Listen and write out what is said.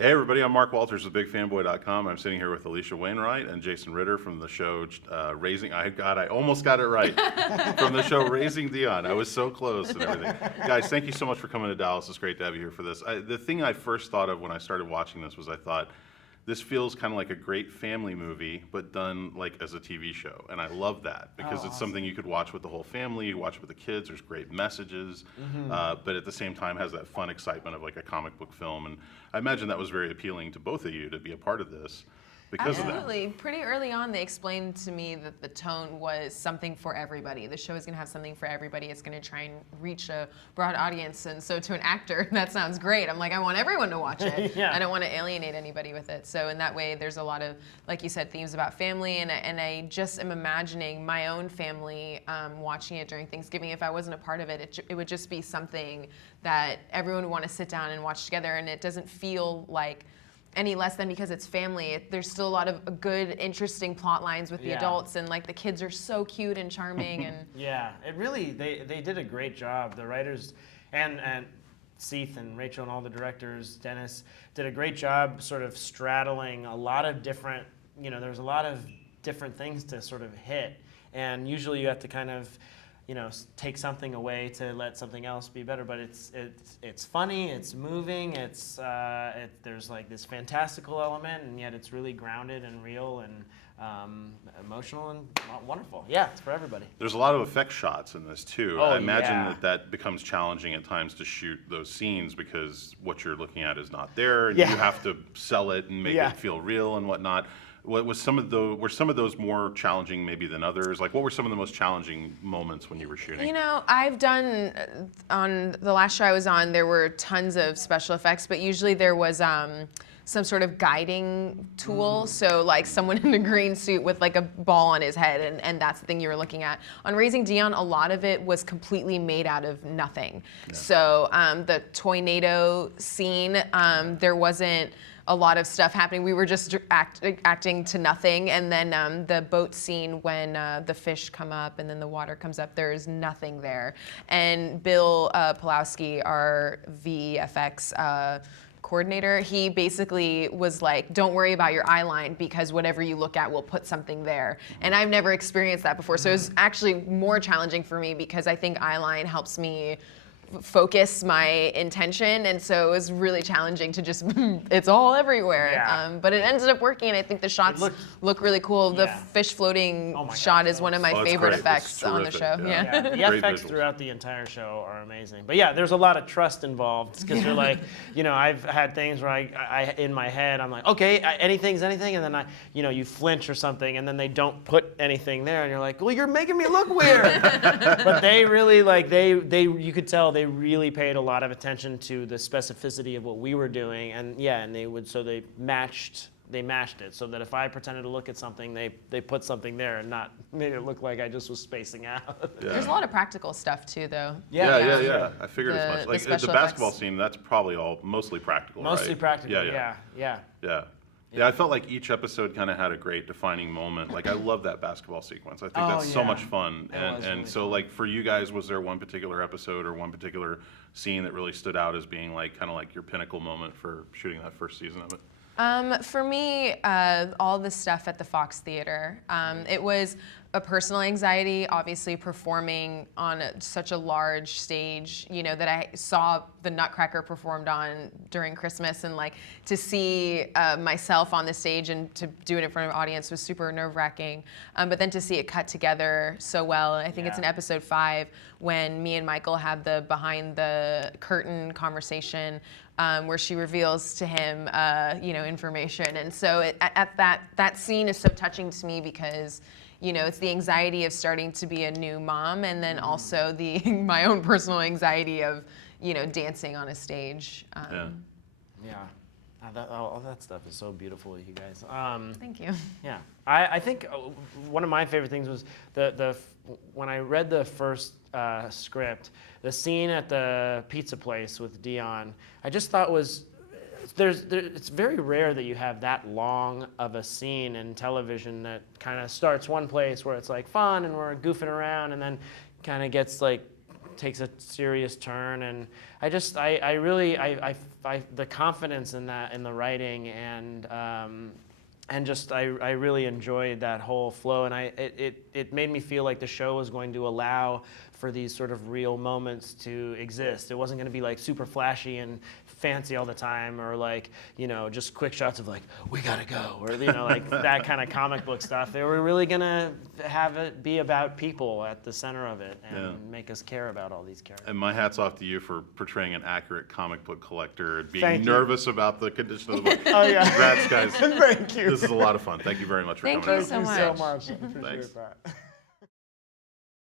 Hey everybody, I'm Mark Walters with BigFanboy.com. I'm sitting here with Alisha Wainwright and Jason Ritter from the show Raising. I almost got it right. From the show Raising Dion. I was so close and everything. Guys, thank you so much for coming to Dallas. It's great to have you here for this. The thing I first thought of when I started watching this was I thought, this feels kind of like a great family movie, but done like as a TV show. And I love that because it's something you could watch with the whole family, you watch it with the kids, there's great messages, but at the same time has that fun excitement of like a comic book film. And I imagine that was very appealing to both of you to be a part of this because of that. Absolutely. Pretty early on, they explained to me that the tone was something for everybody. The show is going to have something for everybody. It's going to try and reach a broad audience. And so to an actor, that sounds great. I'm like, I want everyone to watch it. Yeah. I don't want to alienate anybody with it. So in that way, there's a lot of, like you said, themes about family. And I just am imagining my own family watching it during Thanksgiving. If I wasn't a part of it, it would just be something that everyone would want to sit down and watch together. And it doesn't feel like any less than because it's family. There's still a lot of good, interesting plot lines with the adults, and like the kids are so cute and charming. And yeah, it really they did a great job. The writers and Seath and Rachel and all the directors, Dennis, did a great job sort of straddling a lot of different, there's a lot of different things to sort of hit, and usually you have to kind of take something away to let something else be better. But it's funny, it's moving, there's like this fantastical element, and yet it's really grounded and real and emotional and wonderful. Yeah, it's for everybody. There's a lot of effect shots in this too. Oh, I imagine yeah. that becomes challenging at times to shoot those scenes because what you're looking at is not there, and Yeah. you have to sell it and make Yeah. it feel real and whatnot. Were some of those more challenging maybe than others? Like, what were some of the most challenging moments when you were shooting? I've done, on the last show I was on, there were tons of special effects, but usually there was some sort of guiding tool. So like someone in a green suit with like a ball on his head, and that's the thing you were looking at. On Raising Dion, a lot of it was completely made out of nothing. Yeah. So the tornado scene, there wasn't a lot of stuff happening. We were just acting to nothing. And then the boat scene when the fish come up and then the water comes up, there's nothing there. And Bill Pulowski, our VFX coordinator, he basically was like, don't worry about your eye line because whatever you look at, we'll put something there. And I've never experienced that before. So it was actually more challenging for me because I think eye line helps me focus my intention, and so it was really challenging to just it's all everywhere. Yeah. But it ended up working, and I think the shots look really cool. The fish floating shot is one of my favorite effects on the show. Yeah. The Great effects visuals. throughout the entire show are amazing. But yeah, there's a lot of trust involved because you're like, I've had things where I in my head I'm like, okay, anything's anything, and then you flinch or something, and then they don't put anything there, and you're like, well, you're making me look weird. But they really you could tell they really paid a lot of attention to the specificity of what we were doing, and they matched it so that if I pretended to look at something, they put something there and not made it look like I just was spacing out. Yeah. There's a lot of practical stuff too, though. Yeah. I figured as much. Like the special basketball effects. scene, that's probably all mostly practical, Mostly right? practical. Yeah, I felt like each episode kind of had a great defining moment. Like I love that basketball sequence. I think that's so much fun. And really so fun. like for you guys, was there one particular episode or one particular scene that really stood out as being like kind of like your pinnacle moment for shooting that first season of it? For me, all the stuff at the Fox Theater, it was a personal anxiety, obviously performing on such a large stage, that I saw the Nutcracker performed on during Christmas, and like to see myself on the stage and to do it in front of an audience was super nerve-wracking. But then to see it cut together so well, I think it's in episode 5 when me and Michael have the behind the curtain conversation where she reveals to him, information. And so that scene is so touching to me because, it's the anxiety of starting to be a new mom, and then also my own personal anxiety of, dancing on a stage. All that stuff is so beautiful, you guys. Thank you. Yeah, I think one of my favorite things was when I read the first script, the scene at the pizza place with Dion. I just thought it's very rare that you have that long of a scene in television that kind of starts one place where it's like fun and we're goofing around, and then kind of gets like takes a serious turn, and the confidence in that, in the writing, and just I really enjoyed that whole flow, and it made me feel like the show was going to allow for these sort of real moments to exist. It wasn't going to be like super flashy and fancy all the time, or like, just quick shots of like, we gotta go, or like that kind of comic book stuff. They were really gonna have it be about people at the center of it, and make us care about all these characters. And my hat's off to you for portraying an accurate comic book collector and being Thank you. nervous about the condition of the book. Oh yeah. Congrats, guys. Thank you. This is a lot of fun. Thank you very much for Thank coming you in. so Thank you so much. much. I appreciate Thanks. that.